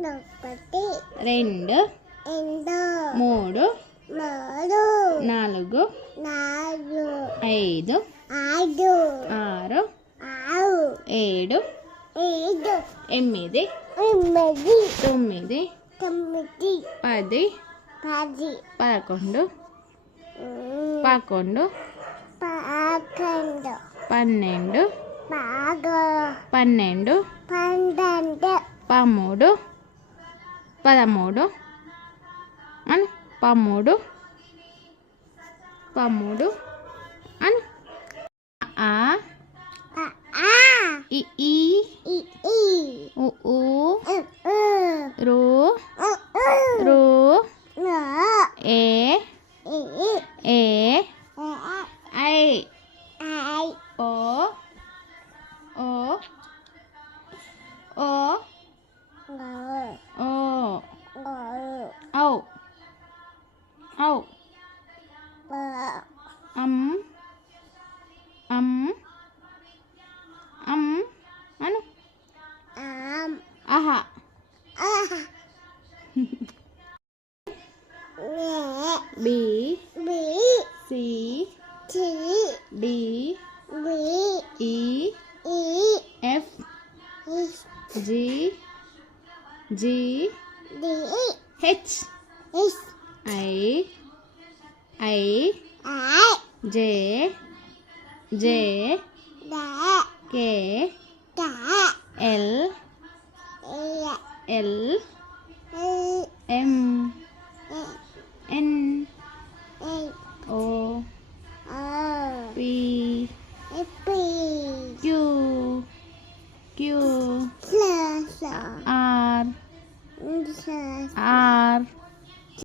ఒకటి రెండు రెండు మూడు మూడు నాలుగు నాలుగు ఐదు ఐదు ఆరు ఆరు ఏడు ఏడు ఎనిమిది ఎనిమిది తొమ్మిది తొమ్మిది పది పది పదకొండు పదకొండు పదకొండు పన్నెండు పన్నెండు పన్నెండు పన్నెండు పదమూడు అను పదమూడు పదమూడు అను ఆ ఆ ఇ ఈ ఈ ఉ ఊ ఉ రు ఉ రు న ఏ ఈ ఏ ఐ ఐ ఓ ఓ ఓ ఓ ఔ ఔ అమ్ అమ్ అమ్ అను ఆహా B C D E F G H I J K L M N O P Q are